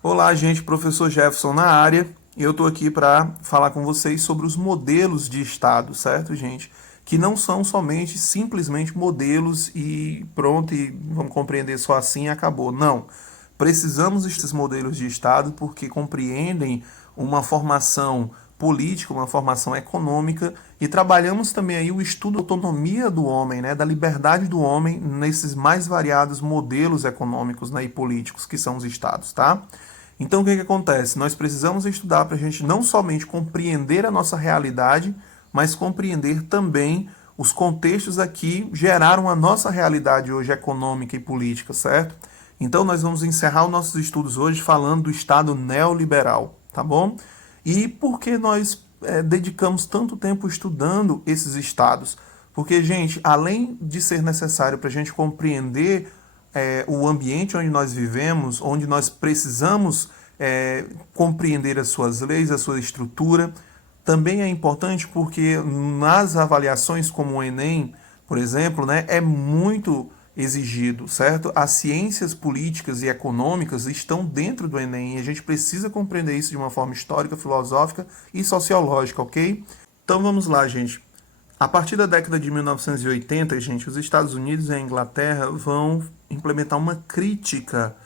Olá, gente, professor Jefferson na área. Eu estou aqui para falar com vocês sobre os modelos de Estado, certo, gente? Que não são somente, simplesmente modelos e pronto, e vamos compreender só assim e acabou. Não. Precisamos desses modelos de Estado porque compreendem uma formação política, uma formação econômica e trabalhamos também aí o estudo da autonomia do homem, né, da liberdade do homem nesses mais variados modelos econômicos, né, e políticos que são os Estados, tá? Então, o que acontece? Nós precisamos estudar para a gente não somente compreender a nossa realidade, mas compreender também os contextos aqui geraram a nossa realidade hoje econômica e política, certo? Então, nós vamos encerrar os nossos estudos hoje falando do Estado neoliberal, tá bom? E por que nós dedicamos tanto tempo estudando esses estados? Porque, gente, além de ser necessário para a gente compreender o ambiente onde nós vivemos, onde nós precisamos compreender as suas leis, a sua estrutura. Também é importante porque nas avaliações como o Enem, por exemplo, né, é muito exigido, certo? As ciências políticas e econômicas estão dentro do Enem e a gente precisa compreender isso de uma forma histórica, filosófica e sociológica, ok? Então vamos lá, gente. A partir da década de 1980, gente, os Estados Unidos e a Inglaterra vão implementar uma crítica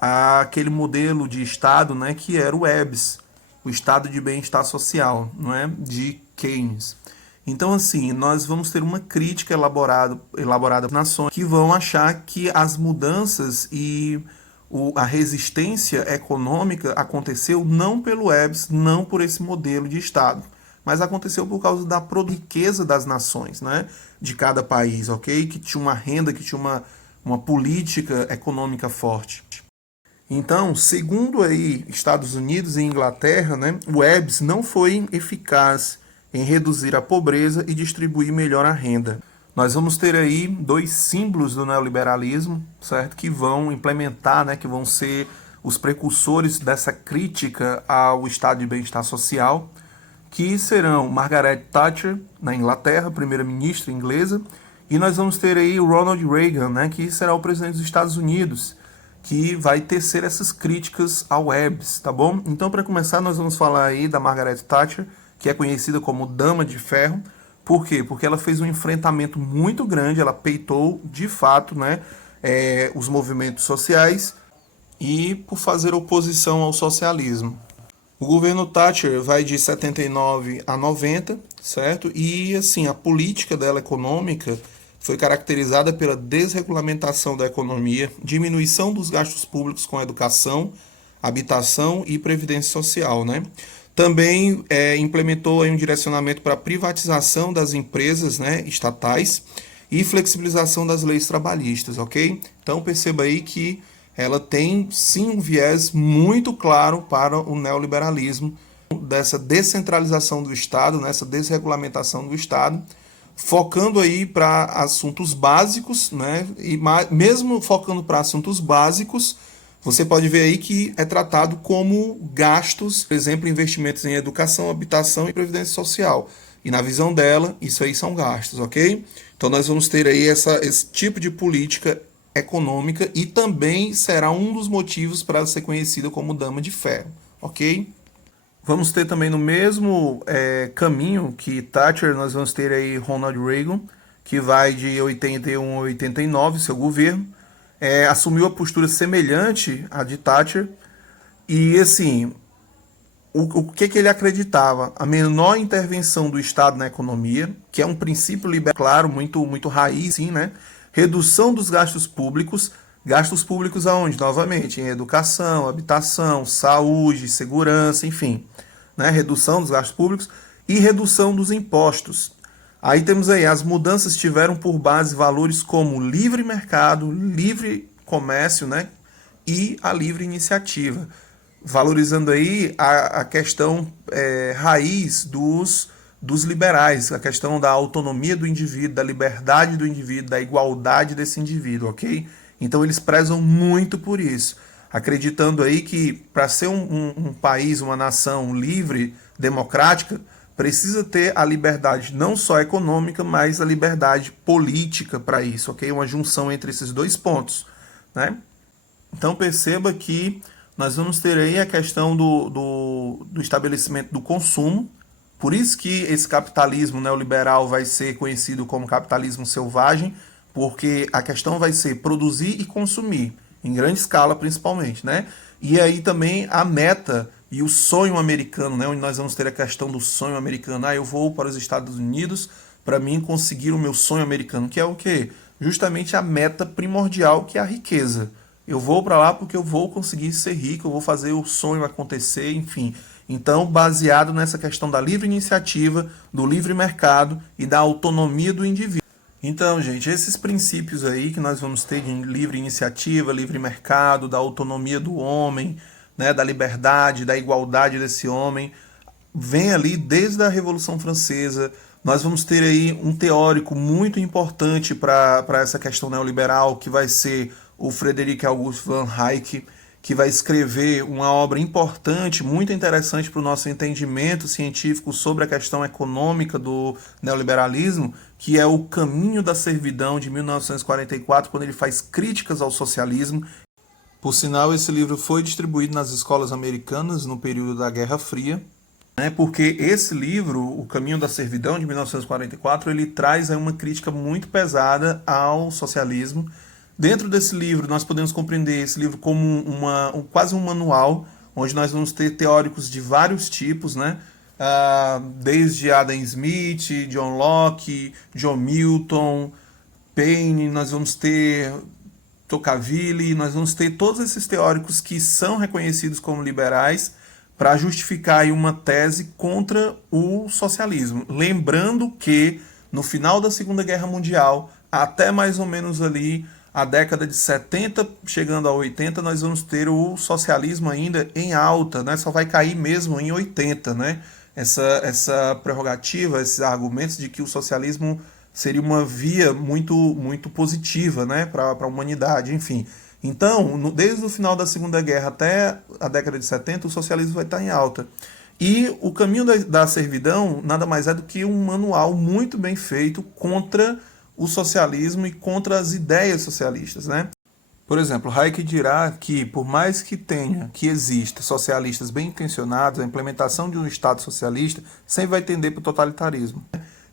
àquele modelo de Estado, né, que era o EBS, o Estado de Bem-Estar Social, não é, de Keynes. Então, assim, nós vamos ter uma crítica elaborada por nações que vão achar que as mudanças e a resistência econômica aconteceu não pelo EBS, não por esse modelo de Estado, mas aconteceu por causa da riqueza das nações, né, de cada país, ok? Que tinha uma renda, que tinha uma política econômica forte. Então, segundo aí Estados Unidos e Inglaterra, né, o EBS não foi eficaz em reduzir a pobreza e distribuir melhor a renda. Nós vamos ter aí dois símbolos do neoliberalismo, certo, que vão implementar, né, que vão ser os precursores dessa crítica ao estado de bem-estar social, que serão Margaret Thatcher, na Inglaterra, primeira-ministra inglesa, e nós vamos ter aí o Ronald Reagan, né, que será o presidente dos Estados Unidos, que vai tecer essas críticas ao EBS, tá bom? Então, para começar, nós vamos falar aí da Margaret Thatcher, que é conhecida como Dama de Ferro. Por quê? Porque ela fez um enfrentamento muito grande, ela peitou, de fato, né, os movimentos sociais e por fazer oposição ao socialismo. O governo Thatcher vai de 79 a 90, certo? E, assim, a política dela econômica foi caracterizada pela desregulamentação da economia, diminuição dos gastos públicos com educação, habitação e previdência social, né? Também implementou aí um direcionamento para a privatização das empresas, né, estatais e flexibilização das leis trabalhistas, ok? Então perceba aí que ela tem sim um viés muito claro para o neoliberalismo, dessa descentralização do Estado, nessa desregulamentação do Estado, focando aí para assuntos básicos, né? E mesmo focando para assuntos básicos, você pode ver aí que é tratado como gastos, por exemplo, investimentos em educação, habitação e previdência social. E na visão dela, isso aí são gastos, ok? Então nós vamos ter aí esse tipo de política econômica e também será um dos motivos para ela ser conhecida como Dama de Ferro, ok? Vamos ter também no mesmo caminho que Thatcher, nós vamos ter aí Ronald Reagan, que vai de 81 a 89, seu governo, assumiu a postura semelhante à de Thatcher e, assim, o que ele acreditava? A menor intervenção do Estado na economia, que é um princípio liberal, claro, muito raiz, sim, né? Redução dos gastos públicos aonde? Novamente, em educação, habitação, saúde, segurança, enfim, né? Redução dos gastos públicos e redução dos impostos. Aí temos aí, as mudanças tiveram por base valores como livre mercado, livre comércio, né? E a livre iniciativa, valorizando aí a questão raiz dos liberais, a questão da autonomia do indivíduo, da liberdade do indivíduo, da igualdade desse indivíduo, ok? Então eles prezam muito por isso, acreditando aí que para ser um país, uma nação livre, democrática, precisa ter a liberdade não só econômica, mas a liberdade política para isso, ok? Uma junção entre esses dois pontos, né? Então perceba que nós vamos ter aí a questão do estabelecimento do consumo. Por isso que esse capitalismo neoliberal vai ser conhecido como capitalismo selvagem, porque a questão vai ser produzir e consumir, em grande escala principalmente, né? E aí também a meta e o sonho americano, né? Onde nós vamos ter a questão do sonho americano. Ah, eu vou para os Estados Unidos para mim conseguir o meu sonho americano, que é o quê? Justamente a meta primordial, que é a riqueza. Eu vou para lá porque eu vou conseguir ser rico, eu vou fazer o sonho acontecer, enfim. Então, baseado nessa questão da livre iniciativa, do livre mercado e da autonomia do indivíduo. Então, gente, esses princípios aí que nós vamos ter de livre iniciativa, livre mercado, da autonomia do homem, né, da liberdade, da igualdade desse homem, vem ali desde a Revolução Francesa. Nós vamos ter aí um teórico muito importante para essa questão neoliberal, que vai ser o Frederic August von Hayek, que vai escrever uma obra importante, muito interessante para o nosso entendimento científico sobre a questão econômica do neoliberalismo, que é O Caminho da Servidão, de 1944, quando ele faz críticas ao socialismo. Por sinal, esse livro foi distribuído nas escolas americanas no período da Guerra Fria, né, porque esse livro, O Caminho da Servidão, de 1944, ele traz aí uma crítica muito pesada ao socialismo. Dentro desse livro, nós podemos compreender esse livro como quase um manual, onde nós vamos ter teóricos de vários tipos, né? Desde Adam Smith, John Locke, John Milton, Paine, nós vamos ter Tocqueville, nós vamos ter todos esses teóricos que são reconhecidos como liberais para justificar aí uma tese contra o socialismo. Lembrando que no final da Segunda Guerra Mundial, até mais ou menos ali a década de 70, chegando a 80, nós vamos ter o socialismo ainda em alta, né? Só vai cair mesmo em 80, né? Essa prerrogativa, esses argumentos de que o socialismo seria uma via muito positiva, né, para a humanidade, enfim. Então, desde o final da Segunda Guerra até a década de 70, o socialismo vai estar em alta. E o Caminho da Servidão nada mais é do que um manual muito bem feito contra o socialismo e contra as ideias socialistas, né? Por exemplo, Hayek dirá que, por mais que exista socialistas bem intencionados, a implementação de um Estado socialista sempre vai tender para o totalitarismo.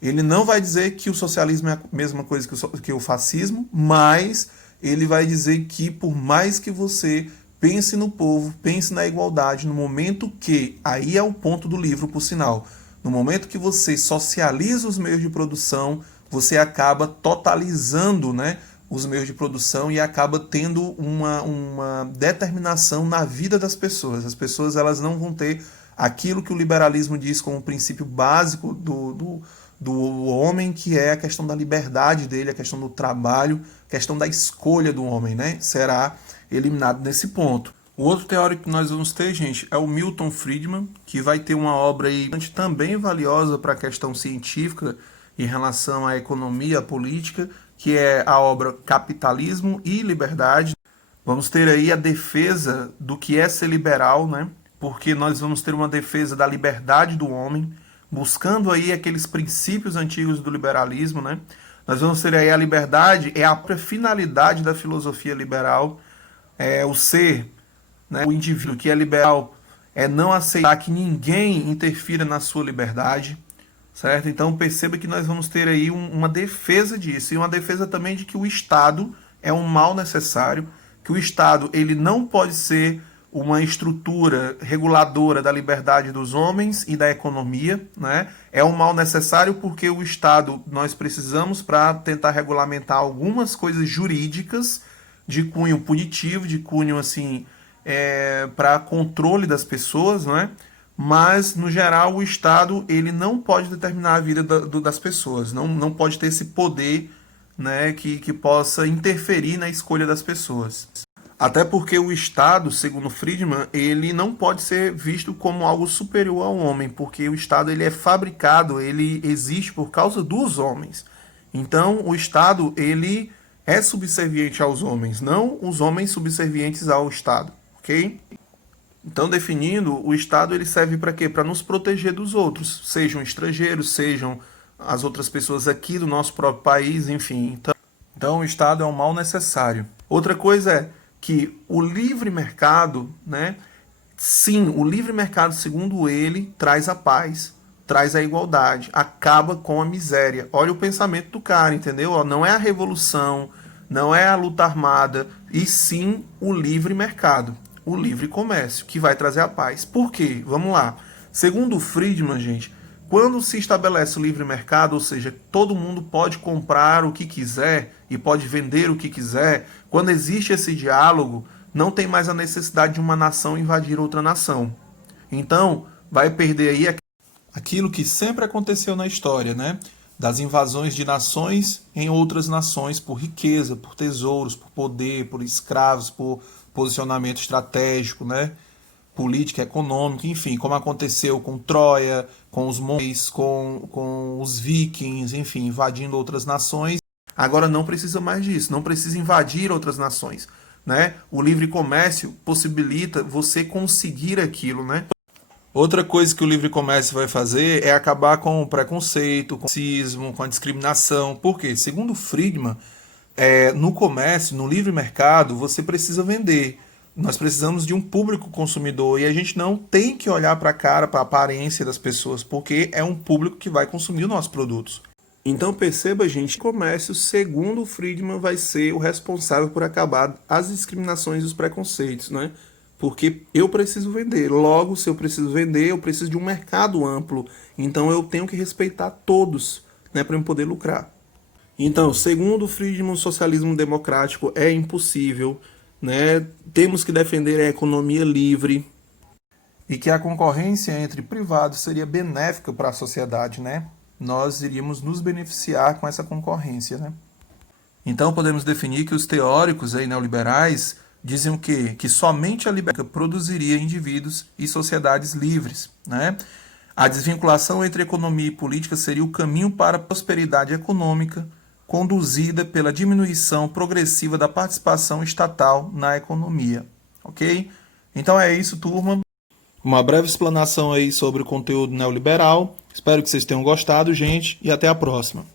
Ele não vai dizer que o socialismo é a mesma coisa que o fascismo, mas ele vai dizer que, por mais que você pense no povo, pense na igualdade, no momento que, aí é o ponto do livro, por sinal, no momento que você socializa os meios de produção, você acaba totalizando, né, os meios de produção e acaba tendo uma determinação na vida das pessoas. As pessoas elas não vão ter aquilo que o liberalismo diz como princípio básico do homem, que é a questão da liberdade dele, a questão do trabalho, a questão da escolha do homem, né? Será eliminado nesse ponto. O outro teórico que nós vamos ter, gente, é o Milton Friedman, que vai ter uma obra aí também valiosa para a questão científica em relação à economia, à política, que é a obra Capitalismo e Liberdade. Vamos ter aí a defesa do que é ser liberal, né? Porque nós vamos ter uma defesa da liberdade do homem, buscando aí aqueles princípios antigos do liberalismo, né? Nós vamos ter aí a liberdade, é a própria finalidade da filosofia liberal, é o ser, né? O indivíduo que é liberal é não aceitar que ninguém interfira na sua liberdade, certo? Então perceba que nós vamos ter aí uma defesa disso, e uma defesa também de que o Estado é um mal necessário, que o Estado ele não pode ser uma estrutura reguladora da liberdade dos homens e da economia, né? É um mal necessário porque o Estado nós precisamos para tentar regulamentar algumas coisas jurídicas de cunho punitivo, de cunho assim, para controle das pessoas, né? Mas no geral o Estado ele não pode determinar a vida das pessoas, não pode ter esse poder, né, que possa interferir na escolha das pessoas. Até porque o Estado, segundo Friedman, ele não pode ser visto como algo superior ao homem, porque o Estado ele é fabricado, ele existe por causa dos homens. Então, o Estado ele é subserviente aos homens, não os homens subservientes ao Estado, ok? Então, definindo, o Estado ele serve para quê? Para nos proteger dos outros, sejam estrangeiros, sejam as outras pessoas aqui do nosso próprio país, enfim. Então, o Estado é um mal necessário. Outra coisa é que o livre mercado, né? Sim, o livre mercado, segundo ele, traz a paz, traz a igualdade, acaba com a miséria. Olha o pensamento do cara, entendeu? Não é a revolução, não é a luta armada, e sim o livre mercado, o livre comércio, que vai trazer a paz. Por quê? Vamos lá. Segundo Friedman, gente, quando se estabelece o livre mercado, ou seja, todo mundo pode comprar o que quiser e pode vender o que quiser, quando existe esse diálogo, não tem mais a necessidade de uma nação invadir outra nação. Então, vai perder aí aquilo que sempre aconteceu na história, né? Das invasões de nações em outras nações por riqueza, por tesouros, por poder, por escravos, por posicionamento estratégico, né? Política, econômica, enfim, como aconteceu com Troia, com os mongóis, com os vikings, enfim, invadindo outras nações. Agora não precisa mais disso, não precisa invadir outras nações, né? O livre comércio possibilita você conseguir aquilo, né? Outra coisa que o livre comércio vai fazer é acabar com o preconceito, com o racismo, com a discriminação. Por quê? Segundo Friedman, no comércio, no livre mercado, você precisa vender. Nós precisamos de um público consumidor e a gente não tem que olhar para a cara, para a aparência das pessoas, porque é um público que vai consumir os nossos produtos. Então perceba, gente, que o comércio, segundo o Friedman, vai ser o responsável por acabar as discriminações e os preconceitos, né? Porque eu preciso vender. Logo, se eu preciso vender, eu preciso de um mercado amplo. Então eu tenho que respeitar todos, né, para eu poder lucrar. Então, segundo o Friedman, o socialismo democrático é impossível, né? Temos que defender a economia livre e que a concorrência entre privados seria benéfica para a sociedade, né? Nós iríamos nos beneficiar com essa concorrência, né? Então podemos definir que os teóricos aí neoliberais dizem o quê? Que somente a liberdade produziria indivíduos e sociedades livres, né? A desvinculação entre economia e política seria o caminho para a prosperidade econômica, conduzida pela diminuição progressiva da participação estatal na economia, ok? Então é isso, turma. Uma breve explanação aí sobre o conteúdo neoliberal. Espero que vocês tenham gostado, gente, e até a próxima.